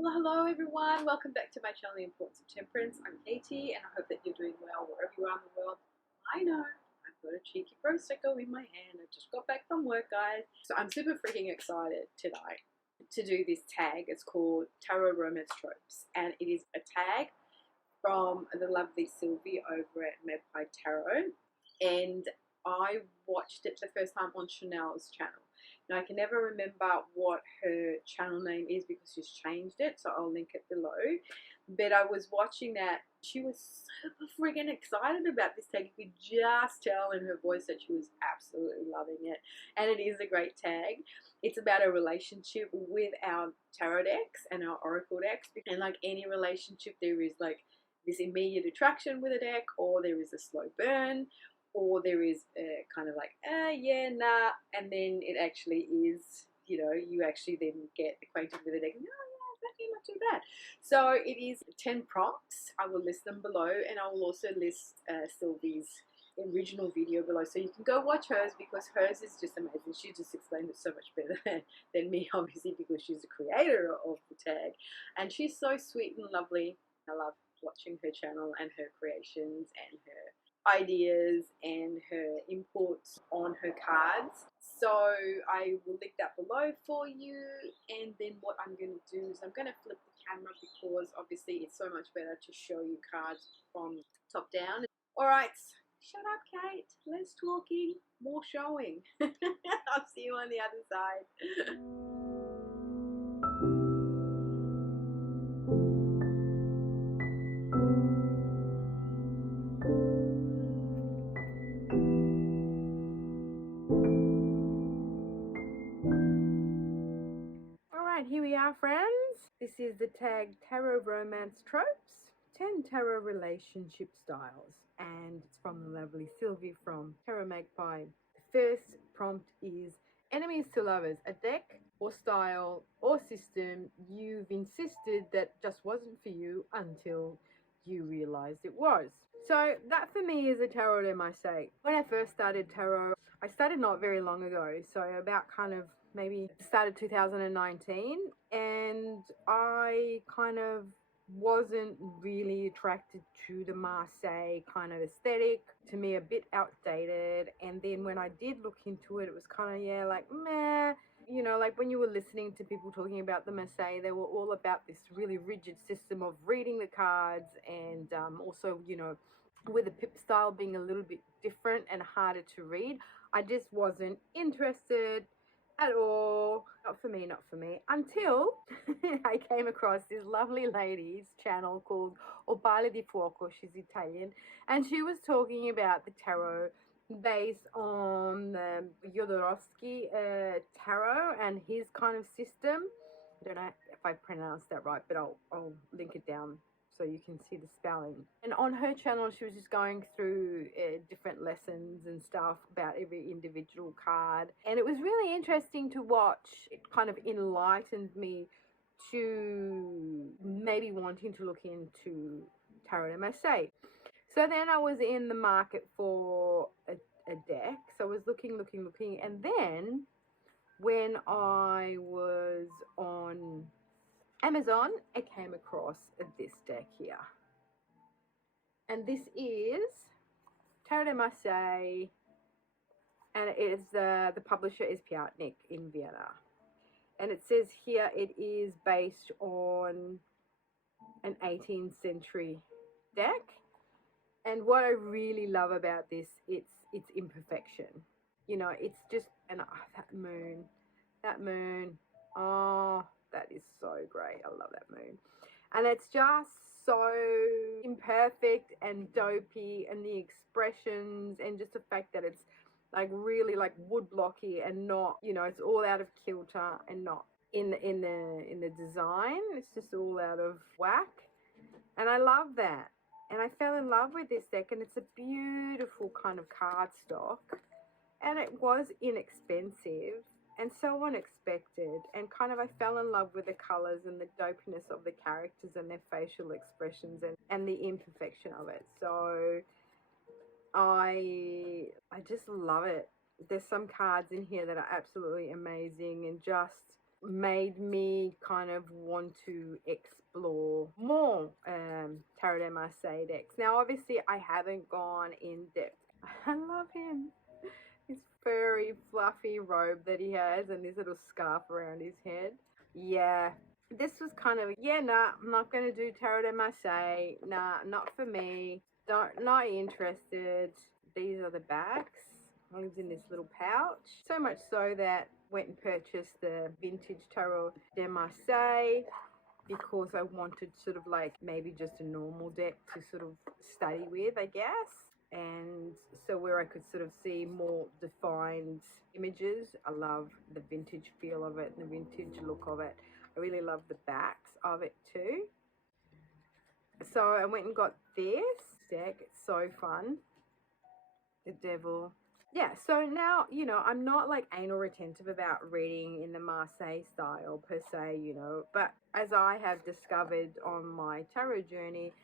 Well, hello everyone. Welcome back to my channel, The Importance of Temperance. I'm Katie, and I hope that you're doing well wherever you are in the world. I know I've got a cheeky Prosecco in my hand. I just got back from work, guys. So I'm super freaking excited tonight to do this tag. It's called Tarot Romance Tropes, and it is a tag from the lovely Sylvie over at Magpie Tarot, and I watched it the first time on Chanel's channel. Now I can never remember what her channel name is because she's changed it, so I'll link it below. But I was watching that. She was super freaking excited about this tag. You could just tell in her voice that she was absolutely loving it. And it is a great tag. It's about a relationship with our tarot decks and our oracle decks. And like any relationship, there is like this immediate attraction with a deck, or there is a slow burn, or there is a kind of like, yeah, nah, and then it actually is, you actually then get acquainted with the deck and, oh yeah, it's actually not too bad. So it is 10 prompts. I will list them below, and I will also list Sylvie's original video below, so you can go watch hers because hers is just amazing. She just explained it so much better than me, obviously, because she's the creator of the tag, and she's so sweet and lovely. I love watching her channel and her creations and her ideas and her inputs on her cards. So I will link that below for you, and then what I'm going to do is I'm going to flip the camera because obviously it's so much better to show you cards from top down. Alright, shut up Kate, less talking, more showing. I'll see you on the other side. Alright, here we are, friends. This is the tag Tarot Romance Tropes, 10 Tarot Relationship Styles, and it's from the lovely Sylvie from Tarot Magpie. The first prompt is enemies to lovers, a deck or style or system you've insisted that just wasn't for you until you realized it was. So that for me is a tarot MIC. When I first started tarot, I started not very long ago, so about kind of maybe started 2019, and I kind of wasn't really attracted to the Marseille kind of aesthetic. To me, a bit outdated. And then when I did look into it, it was kind of, yeah, like meh. You know, like when you were listening to people talking about the Marseille, they were all about this really rigid system of reading the cards, and also, you know, with the pip style being a little bit different and harder to read. I just wasn't interested at all. Not for me, not for me. Until I came across this lovely lady's channel called Opale di Fuoco. She's Italian, and she was talking about the tarot based on Jodorowsky tarot and his kind of system. I don't know if I pronounced that right, but I'll link it down so you can see the spelling. And on her channel, she was just going through different lessons and stuff about every individual card. And it was really interesting to watch. It kind of enlightened me to maybe wanting to look into tarot MSA. So then I was in the market for a deck. So I was looking. And then when I was on Amazon, I came across this deck here. And this is Tarot de Marseille, and it is the publisher is Piatnik in Vienna. And it says here it is based on an 18th century deck. And what I really love about this, it's imperfection. You know, it's just, and that moon, oh, that is so great. I love that moon. And it's just so imperfect and dopey, and the expressions, and just the fact that it's like really like wood blocky and not, you know, it's all out of kilter and not in the design. It's just all out of whack. And I love that. And I fell in love with this deck, and it's a beautiful kind of cardstock. And it was inexpensive and so unexpected, and kind of I fell in love with the colors and the dopeness of the characters and their facial expressions, and the imperfection of it. So I just love it. There's some cards in here that are absolutely amazing, and just made me kind of want to explore more Tarot de Marseille decks. Now, obviously, I haven't gone in depth. I love him. His furry, fluffy robe that he has and this little scarf around his head. Yeah, this was kind of, yeah, nah, I'm not going to do Tarot de Marseille. Nah, not for me. Not interested. These are the backs. It lives in this little pouch. So much so that went and purchased the vintage Tarot de Marseille because I wanted sort of like maybe just a normal deck to sort of study with, I guess. And so where I could sort of see more defined images. I love the vintage feel of it and the vintage look of it. I really love the backs of it too. So I went and got this deck. It's so fun. The Devil. Yeah, so now, I'm not like anal retentive about reading in the Marseille style per se, but as I have discovered on my tarot journey,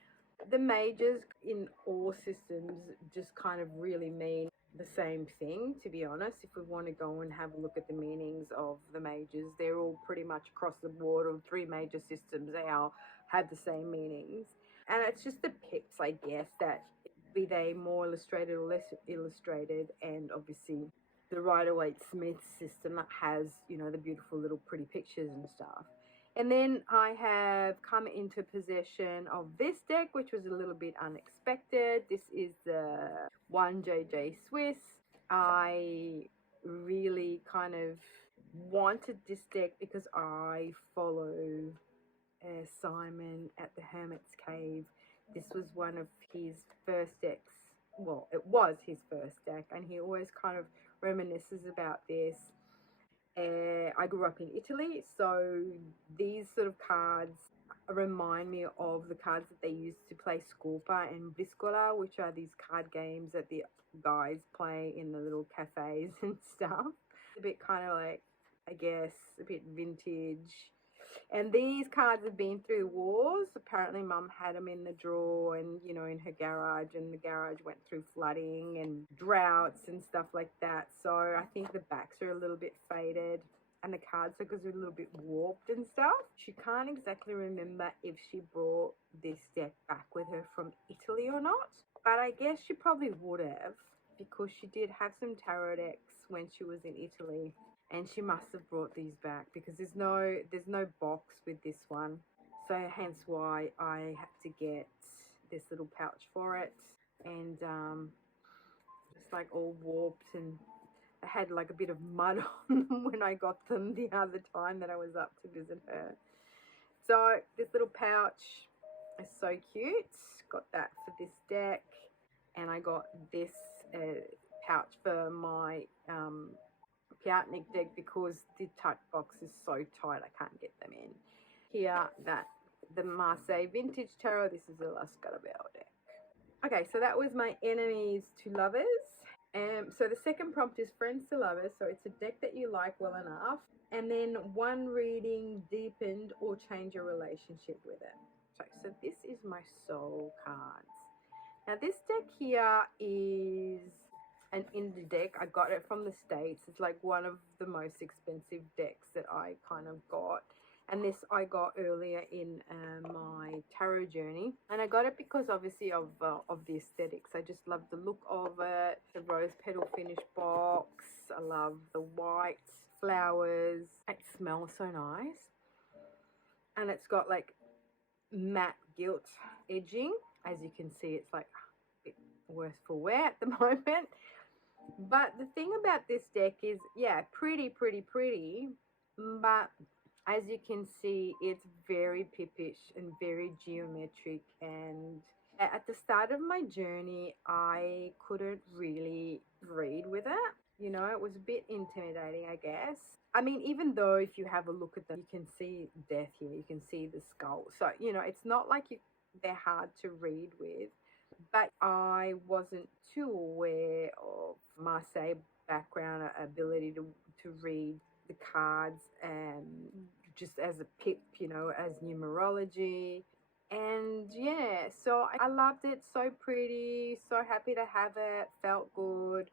the majors in all systems just kind of really mean the same thing, to be honest. If we want to go and have a look at the meanings of the majors, they're all pretty much across the board of three major systems. They all have the same meanings. And it's just the pips, I guess, that be they more illustrated or less illustrated, and obviously the Rider-Waite-Smith system that has, the beautiful little pretty pictures and stuff. And then I have come into possession of this deck, which was a little bit unexpected. This is the 1JJ Swiss. I really kind of wanted this deck because I follow Simon at the Hermit's Cave. This was one of his first decks. Well, it was his first deck, and he always kind of reminisces about this. I grew up in Italy, so these sort of cards remind me of the cards that they used to play Scorpa and Briscola, which are these card games that the guys play in the little cafes and stuff. A bit kind of like, I guess, a bit vintage. And these cards have been through the wars. Apparently, Mum had them in the drawer and, in her garage, and the garage went through flooding and droughts and stuff like that. So I think the backs are a little bit faded and the cards are a little bit warped and stuff. She can't exactly remember if she brought this deck back with her from Italy or not, but I guess she probably would have, because she did have some tarot decks when she was in Italy. And she must have brought these back because there's no box with this one. So hence why I had to get this little pouch for it. And it's like all warped, and I had like a bit of mud on them when I got them the other time that I was up to visit her. So this little pouch is so cute. Got that for this deck. And I got this pouch for my Pjatnik deck because the tuck box is so tight I can't get them in. Here, that the Marseille Vintage Tarot. This is the La Scarabeo deck. Okay, so that was my enemies to lovers. So the second prompt is friends to lovers. So it's a deck that you like well enough, and then one reading deepened or change your relationship with it. So this is my soul cards. Now this deck here is an indie deck. I got it from the States. It's like one of the most expensive decks that I kind of got. And this I got earlier in my tarot journey. And I got it because obviously of the aesthetics. I just love the look of it. The rose petal finish box. I love the white flowers. It smells so nice. And it's got like matte gilt edging. As you can see, it's like a bit worse for wear at the moment. But the thing about this deck is, yeah, pretty, but as you can see, it's very pippish and very geometric. And at the start of my journey, I couldn't really read with it. It was a bit intimidating, I guess. I mean, even though if you have a look at them, you can see death here, you can see the skull. So, it's not like they're hard to read with. But I wasn't too aware of Marseille background ability to read the cards just as a pip, as numerology. And yeah, so I loved it. So pretty, so happy to have it, felt good.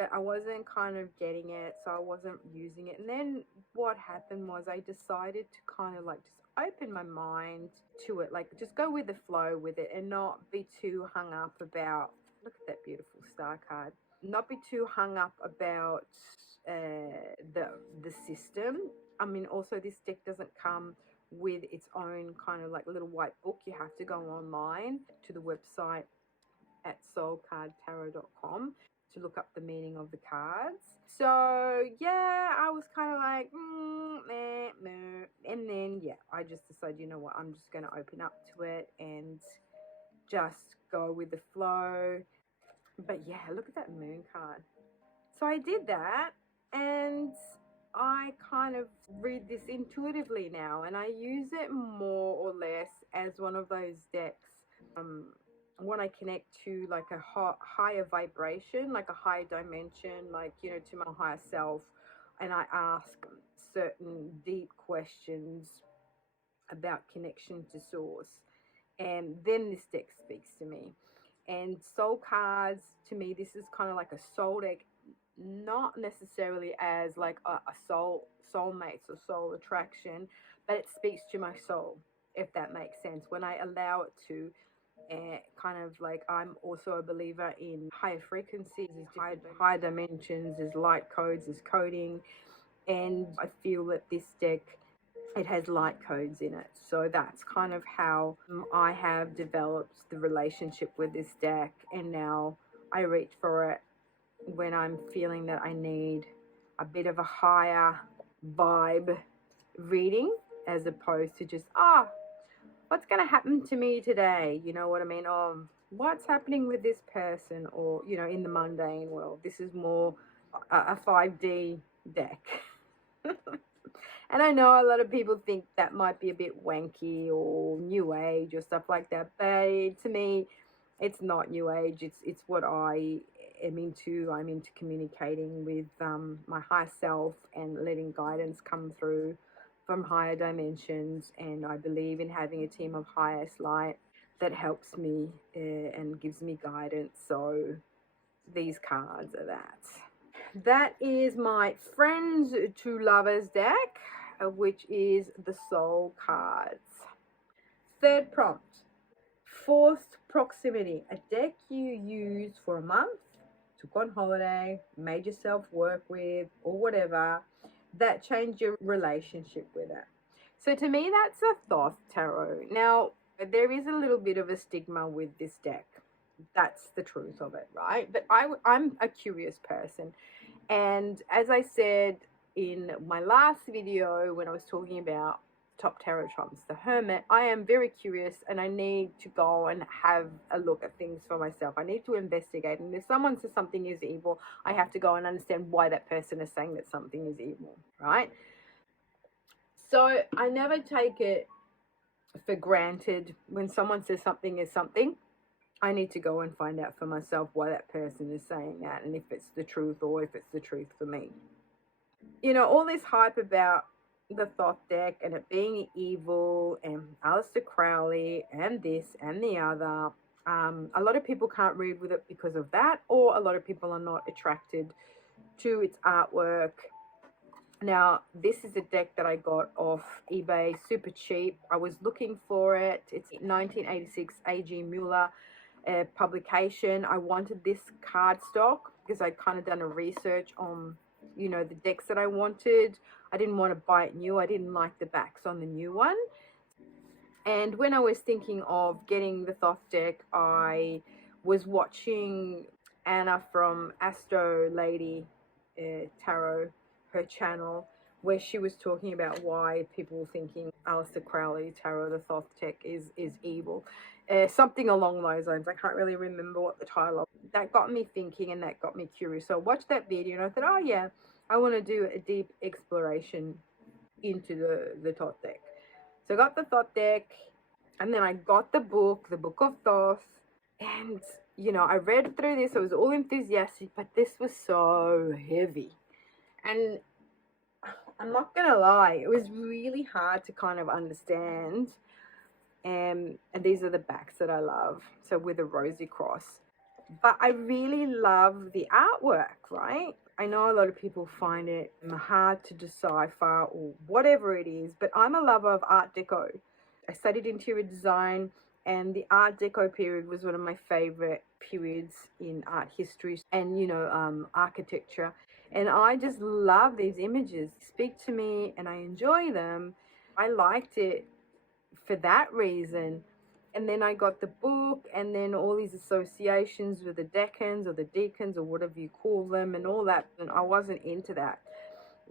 but I wasn't kind of getting it, so I wasn't using it. And then what happened was I decided to kind of like just open my mind to it, like just go with the flow with it and not be too hung up about, look at that beautiful star card, not be too hung up about the system. I mean, also this deck doesn't come with its own kind of like little white book. You have to go online to the website at soulcardtarot.com to look up the meaning of the cards. So yeah, I was kind of like, meh, meh. And then yeah, I just decided, you know what, I'm just going to open up to it and just go with the flow. But yeah, look at that moon card. So I did that, and I kind of read this intuitively now, and I use it more or less as one of those decks when I connect to like a higher vibration, like a higher dimension, like, you know, to my higher self, and I ask certain deep questions about connection to source, and then this deck speaks to me. And soul cards, to me, this is kind of like a soul deck, not necessarily as like a soulmates or soul attraction, but it speaks to my soul, if that makes sense, when I allow it to. Kind of like, I'm also a believer in higher frequencies, higher dimensions, there's light codes, there's coding, and I feel that this deck, it has light codes in it. So that's kind of how I have developed the relationship with this deck, and now I reach for it when I'm feeling that I need a bit of a higher vibe reading, as opposed to just, what's going to happen to me today? You know what I mean? What's happening with this person? Or, you know, in the mundane world. This is more a 5D deck. And I know a lot of people think that might be a bit wanky or new age or stuff like that, but to me, it's not new age. It's what I am into. I'm into communicating with my higher self and letting guidance come through from higher dimensions, and I believe in having a team of highest light that helps me and gives me guidance. So these cards are that. That is my Friends to Lovers deck, which is the soul cards. Third prompt, forced proximity, a deck you use for a month, took on holiday, made yourself work with, or whatever, that changed your relationship with it. So to me, that's a Thoth tarot. Now, there is a little bit of a stigma with this deck. That's the truth of it, right? But I'm a curious person. And as I said in my last video when I was talking about top tarot trumps, the Hermit, I am very curious and I need to go and have a look at things for myself. I need to investigate. And if someone says something is evil, I have to go and understand why that person is saying that something is evil, right? So I never take it for granted when someone says something is something. I need to go and find out for myself why that person is saying that, and if it's the truth or if it's the truth for me. You know, all this hype about the Thoth deck and it being evil and Aleister Crowley and this and the other, a lot of people can't read with it because of that, or a lot of people are not attracted to its artwork. Now, this is a deck that I got off eBay, super cheap. I was looking for it. It's 1986 A.G. Muller publication. I wanted this cardstock because I'd kind of done a research on, you know, the decks that I wanted. I didn't want to buy it new. I didn't like the backs on the new one. And when I was thinking of getting the Thoth deck, I was watching Anna from Astro Lady Tarot, her channel, where she was talking about why people were thinking Aleister Crowley Tarot, the Thoth deck, is evil. Something along those lines. I can't really remember what the title of. That got me thinking and that got me curious. So I watched that video and I thought, oh yeah, I want to do a deep exploration into the Thoth deck. So I got the Thoth deck, and then I got the Book of Thoth, and, you know, I read through this. I was all enthusiastic, but this was so heavy. And I'm not going to lie, it was really hard to kind of understand. And these are the backs that I love. So with a rosy cross. but I really love the artwork, right? I know a lot of people find it hard to decipher or whatever it is, but I'm a lover of Art Deco. I studied interior design, and the Art Deco period was one of my favorite periods in art history and, architecture. And I just love these images. They speak to me and I enjoy them. I liked it for that reason. And then I got the book, and then all these associations with the decans or the deacons or whatever you call them and all that. And I wasn't into that.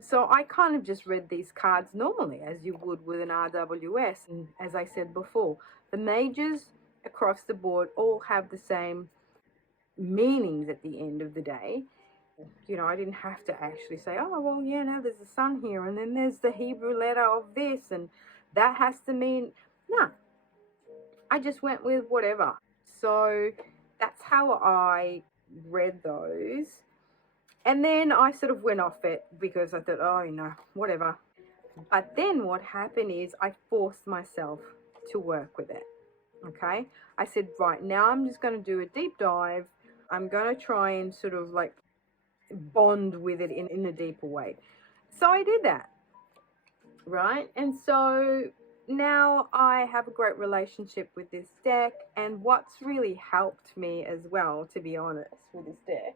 So I kind of just read these cards normally, as you would with an RWS. And as I said before, the majors across the board all have the same meanings at the end of the day. I didn't have to actually say, oh, well, yeah, now there's a sun here, and then there's the Hebrew letter of this, and that has to mean. No, I just went with whatever. So that's how I read those. And then I sort of went off it because I thought, oh, whatever. But then what happened is I forced myself to work with it. Okay. I said, right, now I'm just going to do a deep dive. I'm going to try and sort of like bond with it in a deeper way. So I did that. Right. And so now I have a great relationship with this deck. And what's really helped me as well, to be honest, with this deck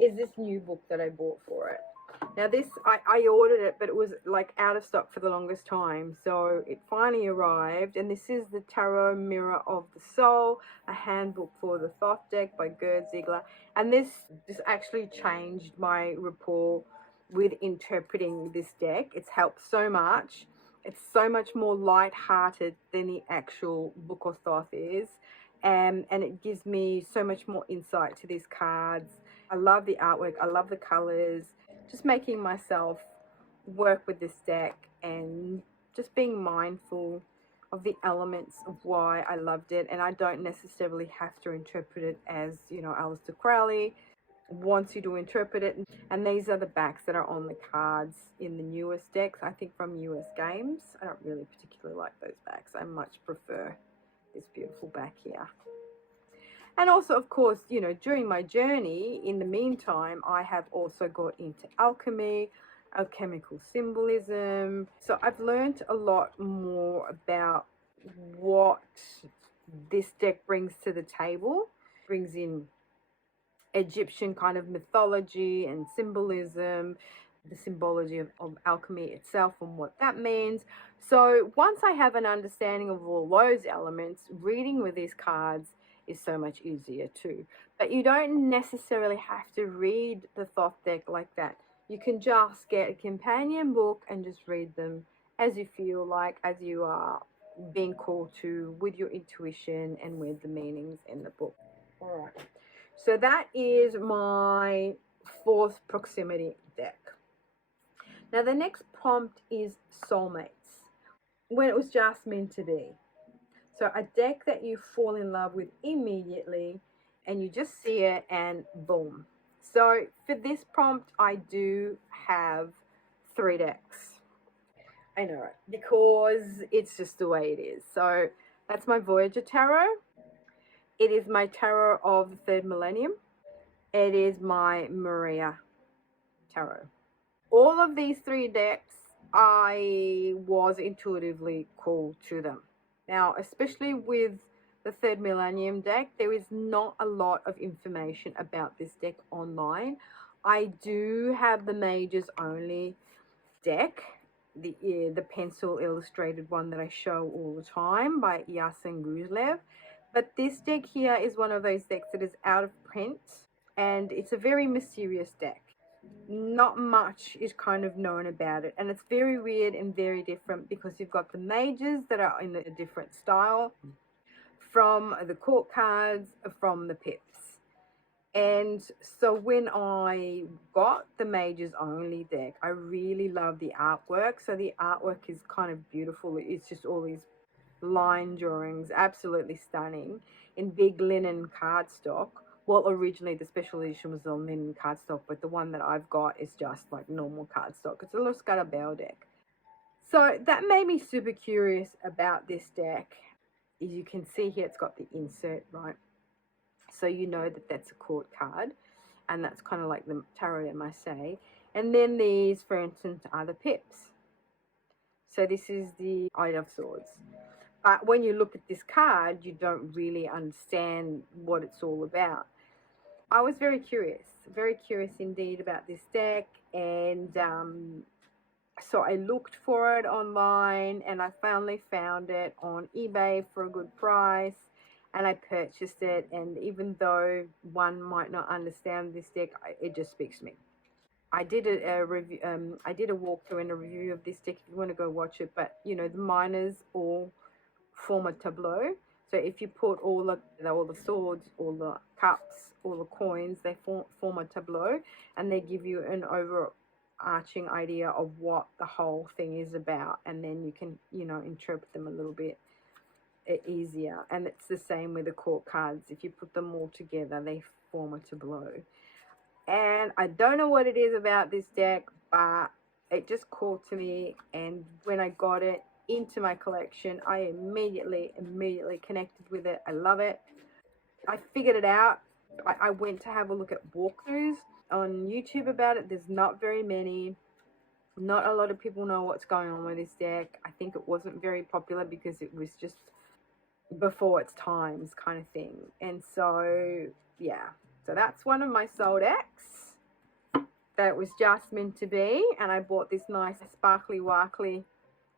is this new book that I bought for it. Now this, I ordered it, but it was like out of stock for the longest time. So it finally arrived, and this is the Tarot Mirror of the Soul, a handbook for the Thoth deck by Gerd Ziegler. And this actually changed my rapport with interpreting this deck. It's helped so much. It's so much more light-hearted than the actual Book of Thoth is. And it gives me so much more insight to these cards. I love the artwork. I love the colors. Just making myself work with this deck and just being mindful of the elements of why I loved it. And I don't necessarily have to interpret it as, Aleister Crowley wants you to interpret it. And these are the backs that are on the cards in the newest decks, I think from US Games. I don't really particularly like those backs. I much prefer this beautiful back here. And also, of course, during my journey, in the meantime, I have also got into alchemy, alchemical symbolism. So I've learned a lot more about what this deck brings to the table. It brings in Egyptian kind of mythology and symbolism, the symbology of alchemy itself and what that means. So once I have an understanding of all those elements, reading with these cards is so much easier too. But you don't necessarily have to read the Thoth deck like that. You can just get a companion book and just read them as you feel like, as you are being called to, with your intuition and with the meanings in the book. All right. So that is my fourth proximity deck. Now the next prompt is soulmates, when it was just meant to be. So a deck that you fall in love with immediately and you just see it and boom. So for this prompt, I do have 3 decks. I know, right? Because it's just the way it is. So that's my Voyager Tarot. It is my Tarot of the Third Millennium. It is my Maria Tarot. All of these 3 decks, I was intuitively called to them. Now, especially with the Third Millennium deck, there is not a lot of information about this deck online. I do have the Majors Only deck, the pencil illustrated one that I show all the time by Yasin Guzlev. But this deck here is one of those decks that is out of print, and it's a very mysterious deck. Not much is kind of known about it, and it's very weird and very different because you've got the majors that are in a different style from the court cards, from the pips. And so when I got the Majors Only deck, I really love the artwork. So the artwork is kind of beautiful. It's just all these line drawings, absolutely stunning, in big linen cardstock. Well, originally the special edition was on linen cardstock, but the one that I've got is just like normal cardstock. It's a Los Scarabeo deck. So that made me super curious about this deck. As you can see here, it's got the insert, right? So you know that that's a court card, and that's kind of like the Tarot MSA. And then these, for instance, are the pips. So this is the Knight of Swords. But when you look at this card, you don't really understand what it's all about. I was very curious indeed about this deck, and so I looked for it online, and I finally found it on eBay for a good price, and I purchased it. And even though one might not understand this deck, it just speaks to me. I did a review. I did a walkthrough and a review of this deck. If you want to go watch it, but you know the miners all form a tableau. So if you put all the swords, all the cups, all the coins, they form a tableau, and they give you an overarching idea of what the whole thing is about, and then you can interpret them a little bit easier. And it's the same with the court cards. If you put them all together, they form a tableau. And I don't know what it is about this deck, but it just called to me, and when I got it into my collection, I immediately connected with it. I love it. I figured it out. I went to have a look at walkthroughs on YouTube about it. There's not very many. Not a lot of people know what's going on with this deck. I think it wasn't very popular because it was just before its times kind of thing. And so, yeah. So that's one of my soul decks that was just meant to be. And I bought this nice sparkly warkly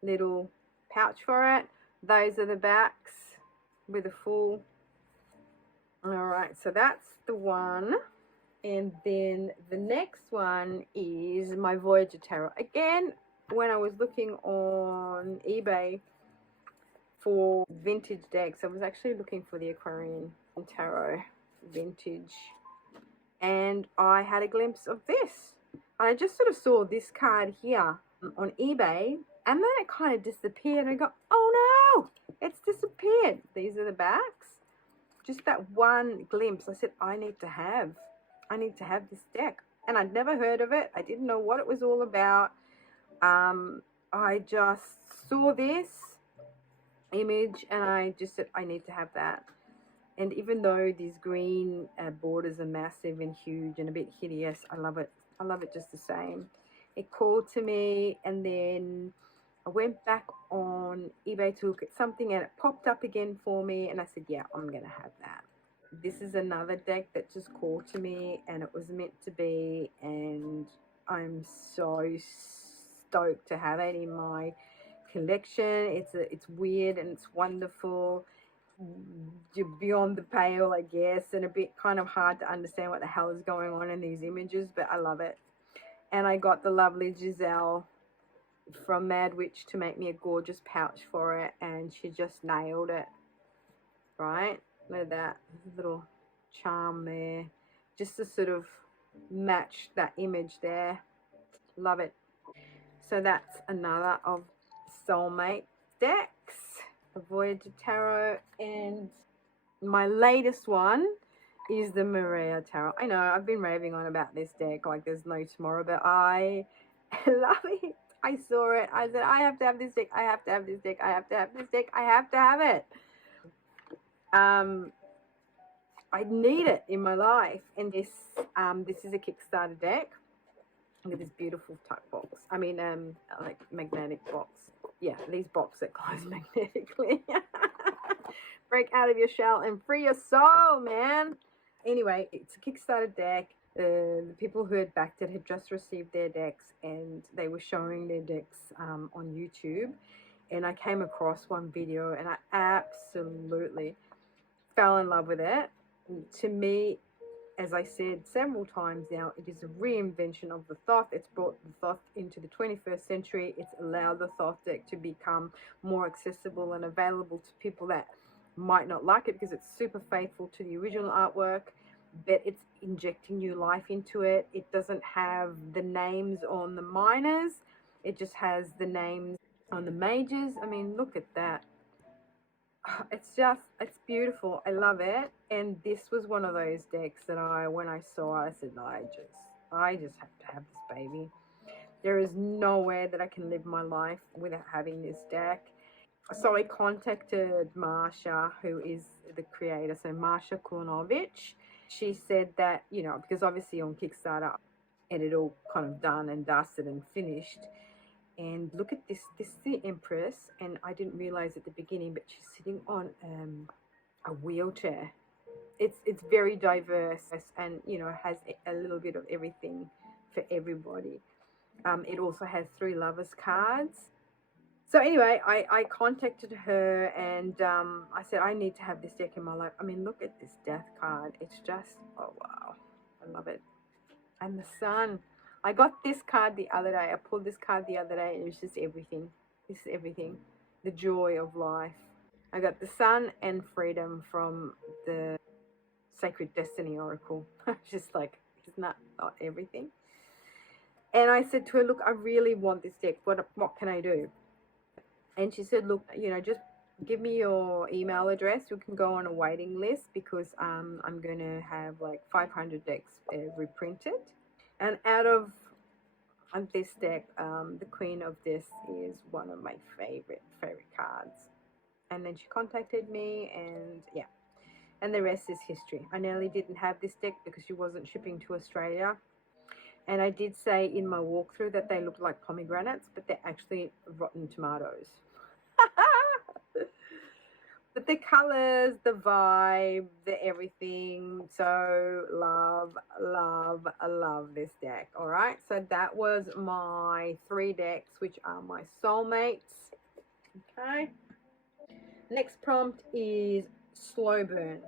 little pouch for it. Those are the backs with a full. Alright, so that's the one. And then the next one is my Voyager Tarot. Again, when I was looking on eBay for vintage decks, I was actually looking for the Aquarian Tarot vintage, and I had a glimpse of this. And I just sort of saw this card here on eBay, and then it kind of disappeared, and I go, oh no, it's disappeared. These are the backs. Just that one glimpse, I said, I need to have this deck. And I'd never heard of it. I didn't know what it was all about. I just saw this image, and I just said, I need to have that. And even though these green borders are massive and huge and a bit hideous, I love it. I love it just the same. It called to me, and then I went back on eBay to look at something, and it popped up again for me, and I said, yeah, I'm going to have that. This is another deck that just called to me, and it was meant to be, and I'm so stoked to have it in my collection. It's weird and it's wonderful. You're beyond the pale, I guess, and a bit kind of hard to understand what the hell is going on in these images, but I love it. And I got the lovely Giselle from Mad Witch to make me a gorgeous pouch for it, and she just nailed it. Right? Look at that little charm there, just to sort of match that image there. Love it. So that's another of Soulmate decks, the Voyager Tarot. And my latest one is the Maria Tarot. I know I've been raving on about this deck like there's no tomorrow, but I love it. I saw it, I said, I have to have this deck, I have to have this deck, I have to have this deck, I have to have it. I need it in my life. And this is a Kickstarter deck with this beautiful tuck box. I mean, like magnetic box. Yeah, these boxes that close magnetically. Break out of your shell and free your soul, man. Anyway, it's a Kickstarter deck. The people who had backed it had just received their decks, and they were showing their decks on YouTube. And I came across one video, and I absolutely fell in love with it. To me, as I said several times now, it is a reinvention of the Thoth. It's brought the Thoth into the 21st century. It's allowed the Thoth deck to become more accessible and available to people that might not like it because it's super faithful to the original artwork, but it's injecting new life into it. It doesn't have the names on the minors. It just has the names on the majors. I mean, look at that. It's beautiful. I love it. And this was one of those decks that when I saw it, I said, I just have to have this baby. There is nowhere that I can live my life without having this deck. So I contacted Marsha, who is the creator, so Marsha Kulinovic. She said that, you know, because obviously on Kickstarter it had all kind of done and dusted and finished. And look at this. This is the Empress, and I didn't realize at the beginning, but she's sitting on a wheelchair. It's very diverse, and you know, has a little bit of everything for everybody. It also has 3 lovers cards. So anyway, I contacted her, and I said I need to have this deck in my life. I mean, look at this death card. It's just, oh wow, I love it. And the sun. I got this card the other day. I pulled this card the other day, and it was just everything. This is everything. The joy of life. I got the sun and freedom from the Sacred Destiny Oracle. Just like, isn't that not everything? And I said to her, look, I really want this deck. What can I do? And she said, look, you know, just give me your email address. You can go on a waiting list, because I'm going to have like 500 decks reprinted. And out of this deck, the Queen of this is one of my favorite cards. And then she contacted me, and yeah, and the rest is history. I nearly didn't have this deck because she wasn't shipping to Australia. And I did say in my walkthrough that they look like pomegranates, but they're actually rotten tomatoes. But the colors, the vibe, the everything. So love this deck. All right. So that was my 3 decks, which are my soulmates. Okay. Next prompt is Slow Burn.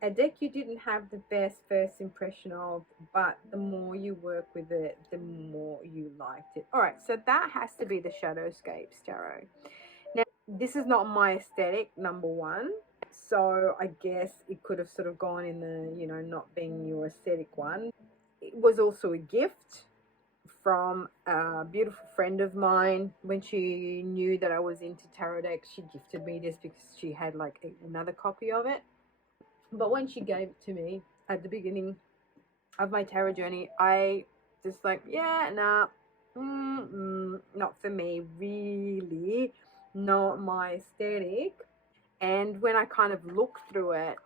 A deck you didn't have the best first impression of, but the more you work with it, the more you liked it. All right, so that has to be the Shadowscapes Tarot. Now, this is not my aesthetic, number one, so I guess it could have sort of gone in the, you know, not being your aesthetic one. It was also a gift from a beautiful friend of mine. When she knew that I was into tarot decks, she gifted me this because she had like another copy of it. But when she gave it to me at the beginning of my tarot journey, I just like, yeah, nah, not for me, really, not my aesthetic. And when I kind of looked through it,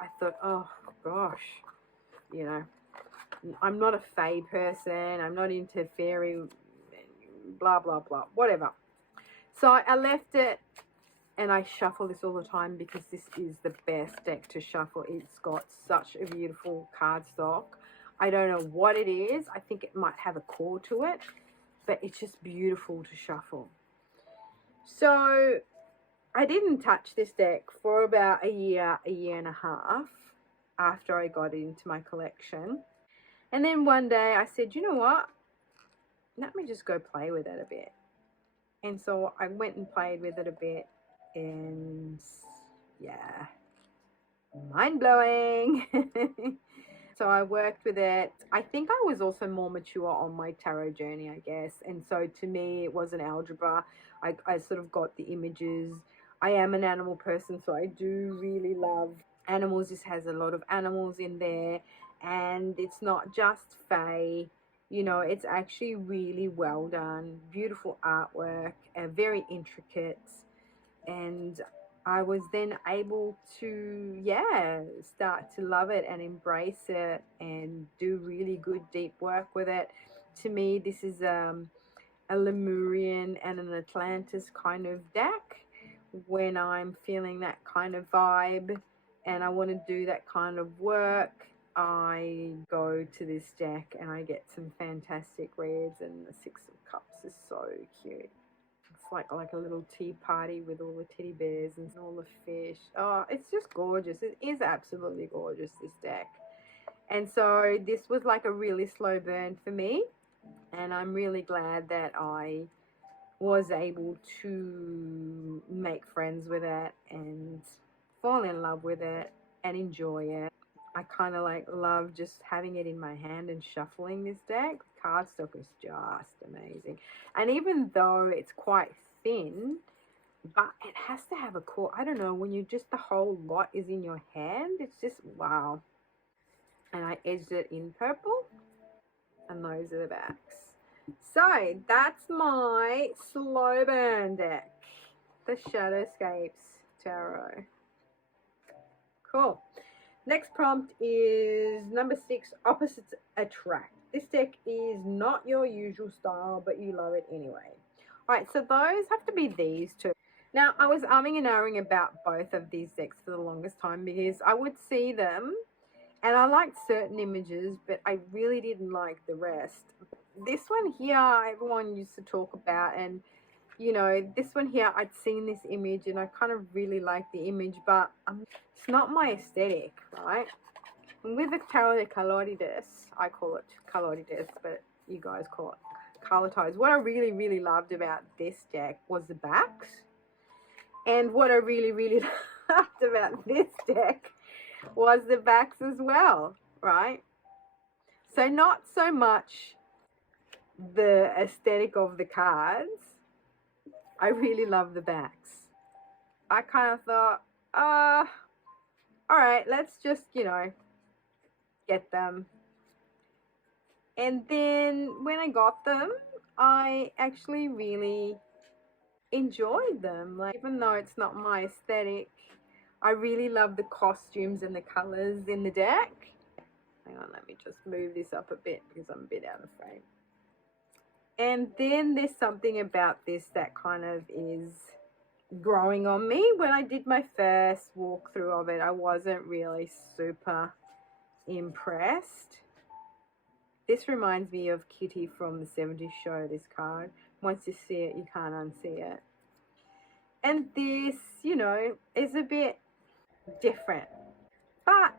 I thought, oh gosh, you know, I'm not a fae person, I'm not into fairy, blah, blah, blah, whatever. So I left it. And I shuffle this all the time because this is the best deck to shuffle. It's got such a beautiful cardstock. I don't know what it is. I think it might have a core to it, but it's just beautiful to shuffle. So I didn't touch this deck for about a year and a half after I got it into my collection. And then one day I said, you know what? Let me just go play with it a bit. And so I went and played with it a bit. And yeah, mind-blowing. So I worked with it. I think I was also more mature on my tarot journey, I guess. And so to me, it wasn't algebra. I sort of got the images. I am an animal person, so I do really love animals. This has a lot of animals in there. And it's not just fae. You know, it's actually really well done. Beautiful artwork, very intricate. And I was then able to, yeah, start to love it and embrace it and do really good deep work with it. To me, this is a Lemurian and an Atlantis kind of deck. When I'm feeling that kind of vibe and I want to do that kind of work, I go to this deck and I get some fantastic reads. And the Six of Cups is so cute. It's like a little tea party with all the teddy bears and all the fish. Oh, it's just gorgeous. It is absolutely gorgeous, this deck. And so this was like a really slow burn for me. And I'm really glad that I was able to make friends with it and fall in love with it and enjoy it. I kind of like love just having it in my hand and shuffling this deck. The cardstock is just amazing. And even though it's quite thin, but it has to have a core. I don't know, when you just, the whole lot is in your hand, it's just wow. And I edged it in purple. And those are the backs. So that's my slow burn deck. the Shadowscapes Tarot. Cool. Next prompt is number 6, opposites attract. This deck is not your usual style, but you love it anyway. Alright, so those have to be these two. Now, I was umming and ahhing about both of these decks for the longest time because I would see them and I liked certain images, but I really didn't like the rest. This one here, everyone used to talk about, and you know, this one here, I'd seen this image and I kind of really liked the image, but it's not my aesthetic, right? And with the Tarot de Colorides, I call it Colorides, but you guys call it Colortides. What I really, really loved about this deck was the backs. And what I really, really loved about this deck was the backs as well, right? So not so much the aesthetic of the cards. I really love the backs. I kind of thought, all right, let's just, you know, get them. And then when I got them, I actually really enjoyed them. Like, even though it's not my aesthetic, I really love the costumes and the colors in the deck. Hang on, let me just move this up a bit because I'm a bit out of frame. And then there's something about this that kind of is growing on me. When I did my first walkthrough of it, I wasn't really super impressed. This reminds me of Kitty from the 70s show, this card. Once you see it, you can't unsee it. And this, you know, is a bit different. But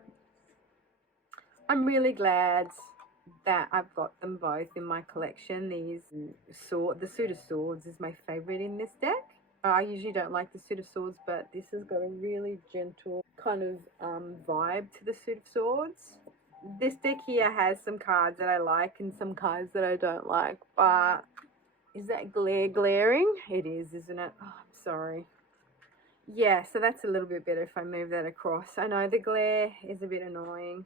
I'm really glad that I've got them both in my collection. The Suit of Swords is my favorite in this deck. I usually don't like the Suit of Swords, but this has got a really gentle kind of vibe to the Suit of Swords. This deck here has some cards that I like and some cards that I don't like, but is that glaring? It is, isn't it? Oh, I'm sorry. Yeah, so that's a little bit better if I move that across. I know the glare is a bit annoying.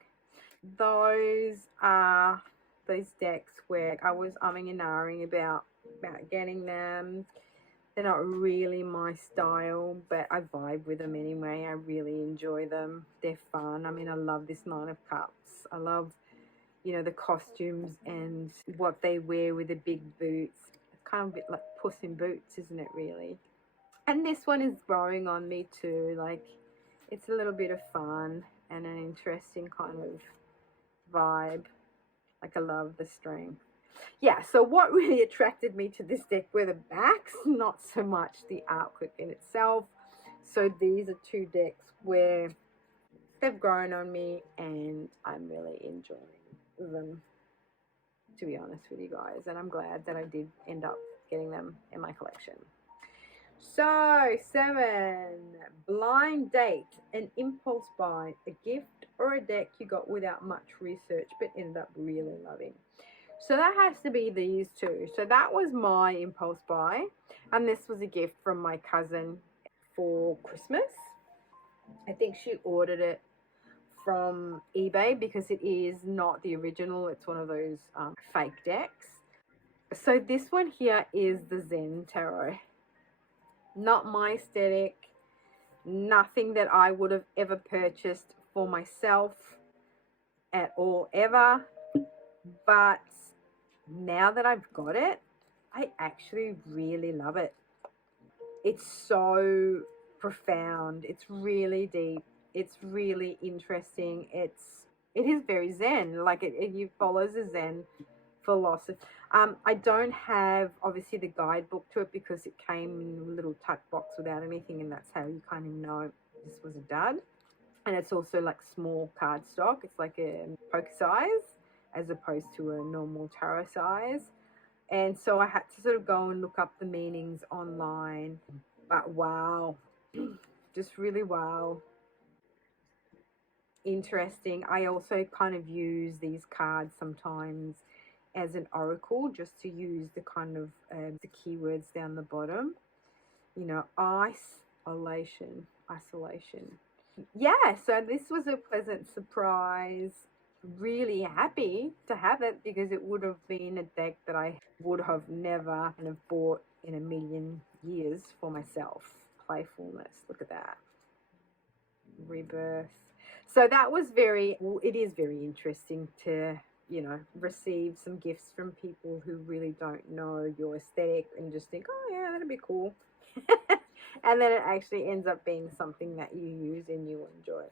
Those are those decks where I was umming and ahhing about getting them. They're not really my style, but I vibe with them anyway. I really enjoy them. They're fun. I mean, I love this Nine of Cups. I love, you know, the costumes and what they wear with the big boots. It's kind of a bit like Puss in Boots, isn't it, really? And this one is growing on me too. Like, it's a little bit of fun and an interesting kind of vibe. Like, I love the strength. Yeah, so what really attracted me to this deck were the backs, not so much the artwork in itself. So these are two decks where they've grown on me and I'm really enjoying them, to be honest with you guys. And I'm glad that I did end up getting them in my collection. So 7, blind date, an impulse buy, a gift or a deck you got without much research but ended up really loving. So that has to be these two. So that was my impulse buy, and this was a gift from my cousin for Christmas. I think she ordered it from eBay because it is not the original. It's one of those fake decks. So this one here is the Zen Tarot. Not my aesthetic, nothing that I would have ever purchased for myself at all ever, but now that I've got it, I actually really love it. It's so profound. It's really deep. It's really interesting. It is very Zen. Like it follows a Zen philosophy. I don't have obviously the guidebook to it because it came in a little tuck box without anything, and that's how you kind of know this was a dud. And it's also like small cardstock. It's like a poker size as opposed to a normal tarot size. And so I had to sort of go and look up the meanings online. But wow, just really wow. Interesting. I also kind of use these cards sometimes as an oracle, just to use the kind of the keywords down the bottom. You know, isolation. Yeah, so this was a pleasant surprise. Really happy to have it because it would have been a deck that I would have never bought in a million years for myself. playfulness. Look at that. Rebirth. So that was it is very interesting to, you know, receive some gifts from people who really don't know your aesthetic and just think, oh yeah, that'd be cool. And then it actually ends up being something that you use and you enjoy.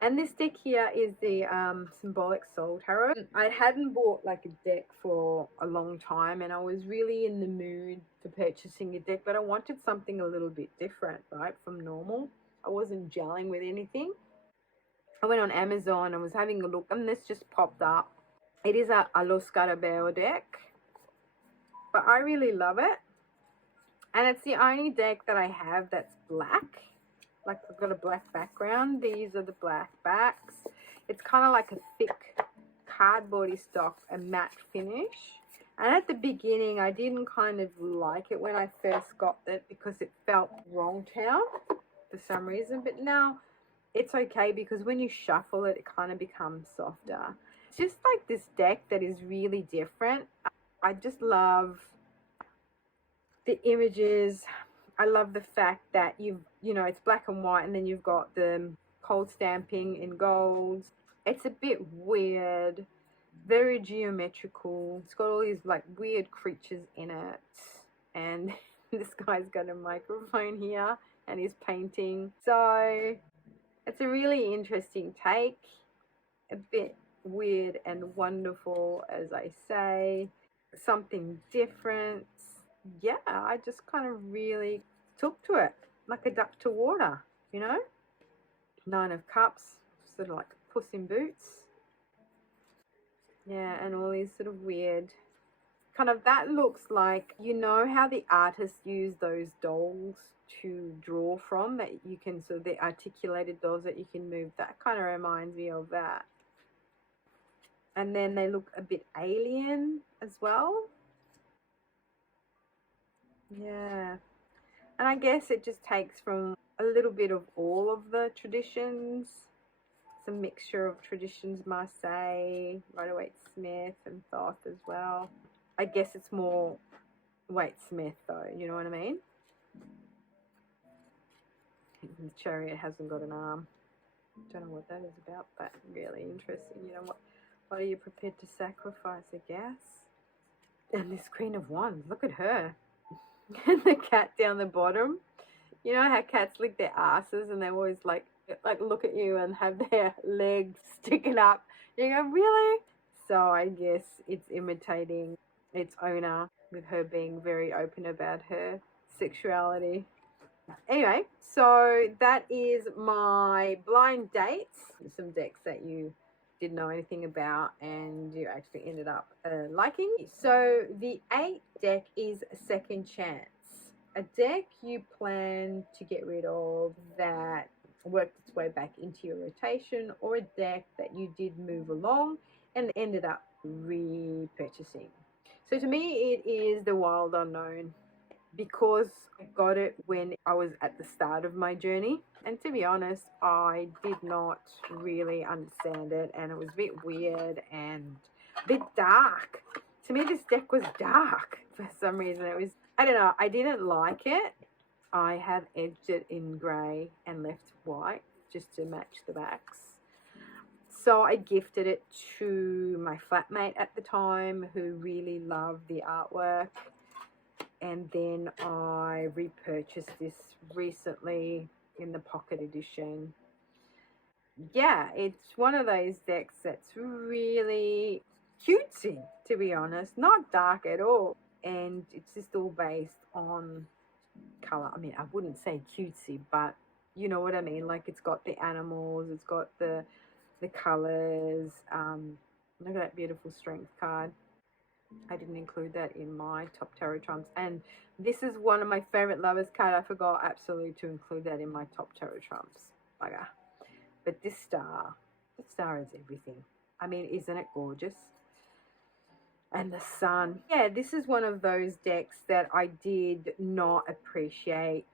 And this deck here is the Symbolic Soul Tarot. I hadn't bought like a deck for a long time, and I was really in the mood for purchasing a deck, but I wanted something a little bit different, right, from normal. I wasn't gelling with anything. I went on Amazon and was having a look, and this just popped up. It is a Lo Scarabeo deck, but I really love it. And it's the only deck that I have that's black. Like, I've got a black background. These are the black backs. It's kind of like a thick cardboardy stock, a matte finish. And at the beginning, I didn't kind of like it when I first got it because it felt wrong town for some reason. But now it's okay because when you shuffle it, it kind of becomes softer. It's just like this deck that is really different. I just love the images. I love the fact that you know, it's black and white and then you've got the cold stamping in gold. It's a bit weird, very geometrical. It's got all these like weird creatures in it. And this guy's got a microphone here and he's painting. So it's a really interesting take. A bit weird and wonderful, as I say. Something different. Yeah, I just kind of really took to it like a duck to water, you know. 9 of Cups, sort of like Puss in Boots. Yeah, and all these sort of weird kind of, that looks like, you know how the artists use those dolls to draw from, that you can sort of, the articulated dolls that you can move, that kind of reminds me of that. And then they look a bit alien as well. Yeah. And I guess it just takes from a little bit of all of the traditions. It's a mixture of traditions, Marseille, Rider-Waite-Smith, and Thoth as well. I guess it's more Waite-Smith though, you know what I mean? The Chariot hasn't got an arm. Don't know what that is about, but really interesting. You know, what are you prepared to sacrifice, I guess? And this Queen of Wands, look at her. And the cat down the bottom. You know how cats lick their asses and they always like look at you and have their legs sticking up. You go, really? So I guess it's imitating its owner, with her being very open about her sexuality. Anyway, so that is my blind dates. Some decks that you didn't know anything about and you actually ended up liking. So the 8th deck is Second Chance. A deck you plan to get rid of that worked its way back into your rotation, or a deck that you did move along and ended up repurchasing. So to me, it is the Wild Unknown, because I got it when I was at the start of my journey. And to be honest, I did not really understand it, and it was a bit weird and a bit dark. To me, this deck was dark for some reason. It was, I don't know, I didn't like it. I have edged it in grey and left white just to match the backs. So I gifted it to my flatmate at the time, who really loved the artwork. And then I repurchased this recently in the pocket edition. Yeah, it's one of those decks that's really cutesy, to be honest. Not dark at all. And it's just all based on colour. I mean, I wouldn't say cutesy, but you know what I mean. Like, it's got the animals, it's got the colours. Look at that beautiful strength card. I didn't include that in my top tarot trumps, and this is one of my favorite lovers card. I forgot absolutely to include that in my top tarot trumps. Bugger. But this star is everything. I mean, isn't it gorgeous? And the sun. Yeah, this is one of those decks that I did not appreciate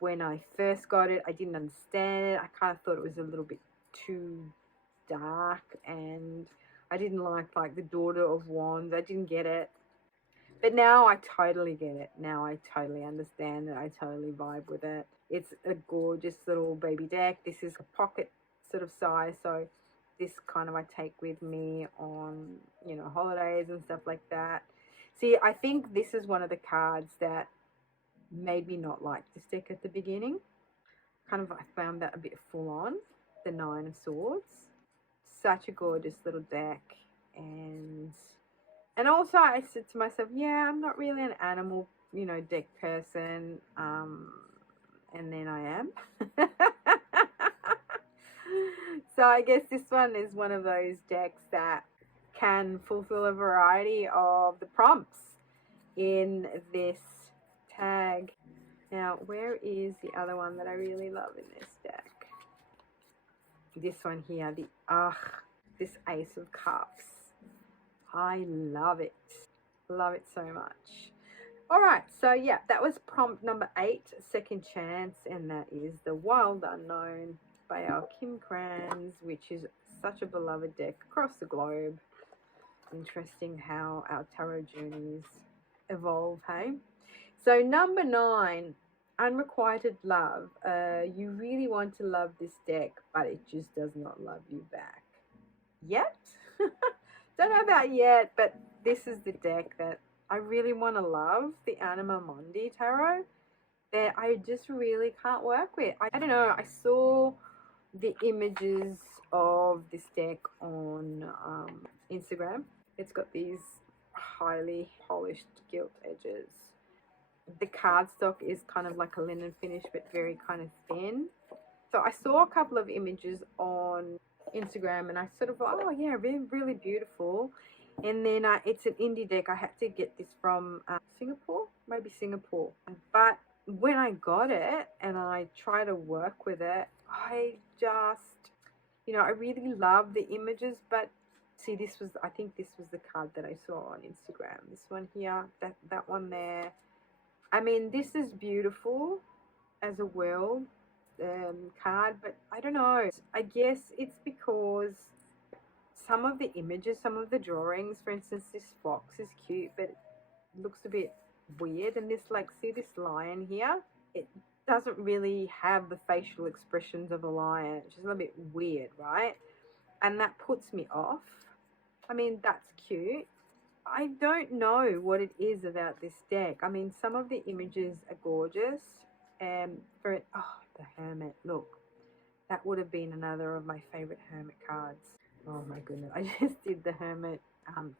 when I first got it. I didn't understand it. I kind of thought it was a little bit too dark, and I didn't like the Daughter of Wands. I didn't get it. But now I totally get it. Now I totally understand it. I totally vibe with it. It's a gorgeous little baby deck. This is a pocket sort of size, so this kind of I take with me on, you know, holidays and stuff like that. See, I think this is one of the cards that made me not like this deck at the beginning. Kind of I found that a bit full on, the Nine of Swords. Such a gorgeous little deck, and also I said to myself, yeah, I'm not really an animal, you know, deck person. And then I am. So I guess this one is one of those decks that can fulfill a variety of the prompts in this tag. Now, where is the other one that I really love in this deck? This one here, this Ace of Cups. I love it. Love it so much. All right, so yeah, that was prompt number 8, Second Chance, and that is The Wild Unknown by our Kim Krans, which is such a beloved deck across the globe. Interesting how our tarot journeys evolve, hey? So number 9, Unrequited Love. You really want to love this deck, but it just does not love you back. Yet? Don't know about yet, but this is the deck that I really want to love, the Anima Mundi Tarot, that I just really can't work with. I don't know, I saw the images of this deck on Instagram. It's got these highly polished gilt edges. The cardstock is kind of like a linen finish, but very kind of thin. So I saw a couple of images on Instagram and I sort of, oh yeah, really, really beautiful. And then it's an indie deck. I had to get this from Singapore, maybe Singapore. But when I got it and I try to work with it, I just, you know, I really love the images. But see, I think this was the card that I saw on Instagram. This one here, that one there. I mean, this is beautiful as a world card, but I don't know. I guess it's because some of the images, some of the drawings, for instance, this fox is cute, but it looks a bit weird. And this, like, see this lion here? It doesn't really have the facial expressions of a lion. It's just a little bit weird, right? And that puts me off. I mean, that's cute. I don't know what it is about this deck. I mean, some of the images are gorgeous. The Hermit, look. That would have been another of my favorite Hermit cards. Oh my goodness, I just did the Hermit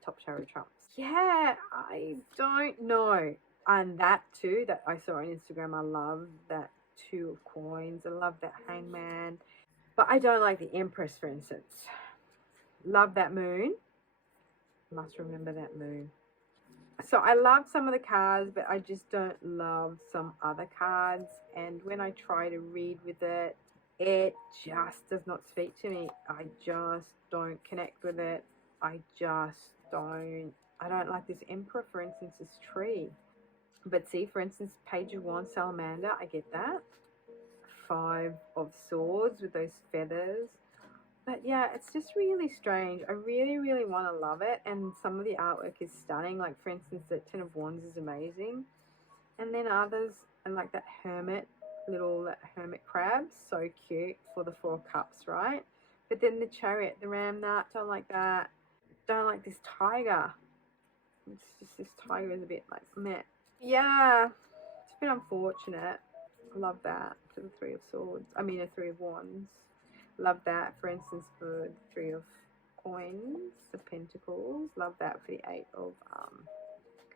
top tarot trumps. Yeah, I don't know. And that too, that I saw on Instagram, I love that 2 of coins. I love that Hangman. But I don't like the Empress, for instance. Love that moon. Must remember that moon. So I love some of the cards, but I just don't love some other cards. And when I try to read with it, it just does not speak to me. I just don't connect with it. I don't like this Emperor, for instance, this tree. But see, for instance, Page of Wands, Salamander, I get that. 5 of Swords with those feathers. But yeah, it's just really strange. I really, really want to love it. And some of the artwork is stunning. Like, for instance, the 10 of Wands is amazing. And then others, and like that hermit crab, so cute for the 4 of Cups, right? But then the Chariot, the Ram, don't like that. Don't like this tiger. It's just, this tiger is a bit like meh. Yeah, it's a bit unfortunate. Love that for the 3 of Swords. I mean, a 3 of Wands. Love that, for instance, for the 3 of Coins, the Pentacles. Love that for the 8 of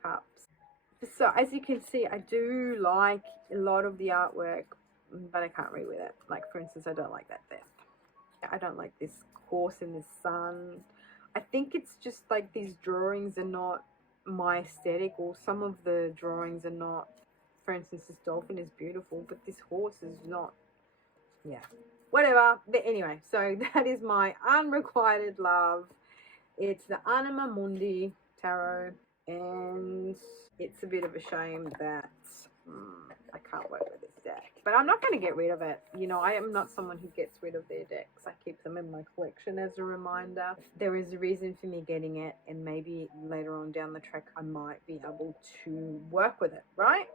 Cups. So as you can see, I do like a lot of the artwork, but I can't read with it. Like, for instance, I don't like that death. I don't like this horse in the sun. I think it's just like these drawings are not my aesthetic, or some of the drawings are not. For instance, this dolphin is beautiful, but this horse is not. Yeah, whatever. But anyway, so that is my unrequited love. It's the Anima Mundi Tarot, and it's a bit of a shame that I can't work with this deck. But I'm not going to get rid of it. You know, I am not someone who gets rid of their decks. I keep them in my collection as a reminder. There is a reason for me getting it, and maybe later on down the track I might be able to work with it, right?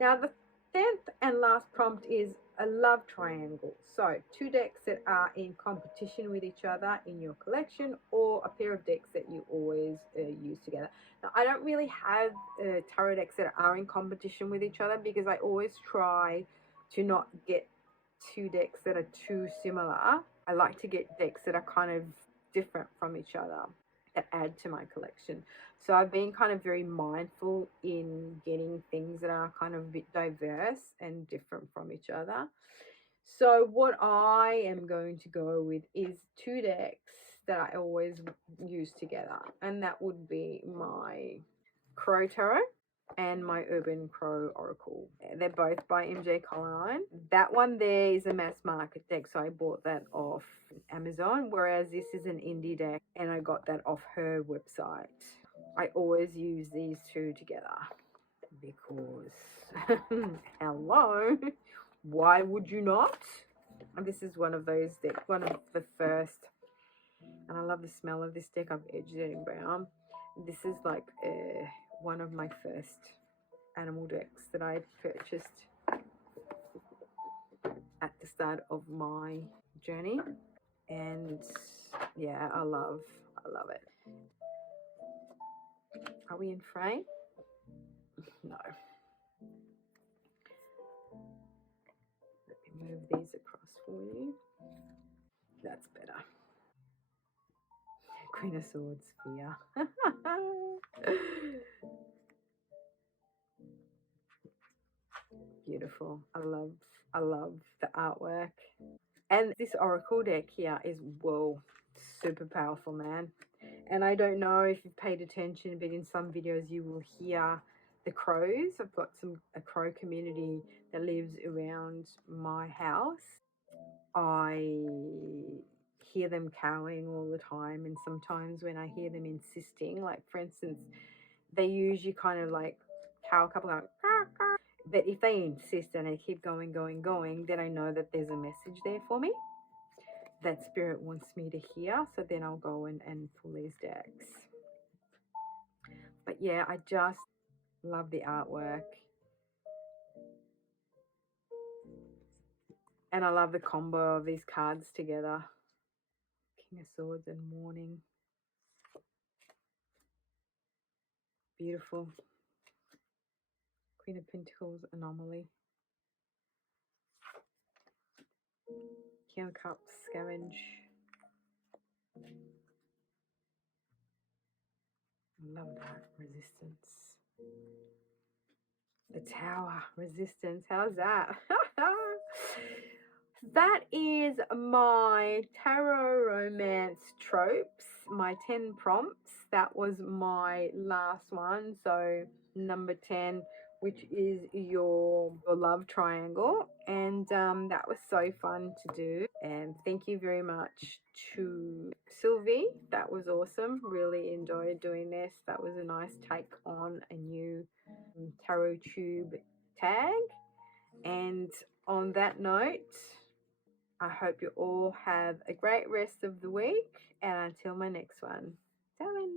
Now, the 10th and last prompt is a love triangle. So, two decks that are in competition with each other in your collection, or a pair of decks that you always use together. Now, I don't really have tarot decks that are in competition with each other because I always try to not get two decks that are too similar. I like to get decks that are kind of different from each other that add to my collection. So I've been kind of very mindful in getting things that are kind of a bit diverse and different from each other. So what I am going to go with is two decks that I always use together, and that would be my Crow Tarot and my Urban Crow Oracle. They're both by MJ Colline. That one there is a mass market deck, so I bought that off Amazon, whereas this is an indie deck and I got that off her website. I always use these two together because hello, why would you not? And this is one of those decks, one of the first, and I love the smell of this deck. I've edged it in brown. This is like one of my first animal decks that I purchased at the start of my journey, and yeah, I love it. Are we in frame? No. Let me move these across for you. That's better. Queen of Swords, Fear. Beautiful. I love the artwork. And this Oracle deck here is, whoa, super powerful, man. And I don't know if you've paid attention, but in some videos you will hear the crows. I've got a crow community that lives around my house. I hear them cowing all the time, and sometimes when I hear them insisting, like for instance, they usually kind of like cow a couple of but if they insist and they keep going, then I know that there's a message there for me that spirit wants me to hear. So then I'll go and pull these decks. But yeah, I just love the artwork. And I love the combo of these cards together. King of Swords and Mourning. Beautiful. Queen of Pentacles, Anomaly. King of Cups, Scavenge. Love that. Resistance. The Tower, Resistance. How's that? That is my tarot romance tropes, my 10 prompts. That was my last one. So number 10, which is your love triangle. And that was so fun to do. And thank you very much to Sylvie. That was awesome. Really enjoyed doing this. That was a nice take on a new tarot tube tag. And on that note, I hope you all have a great rest of the week, and until my next one, ciao.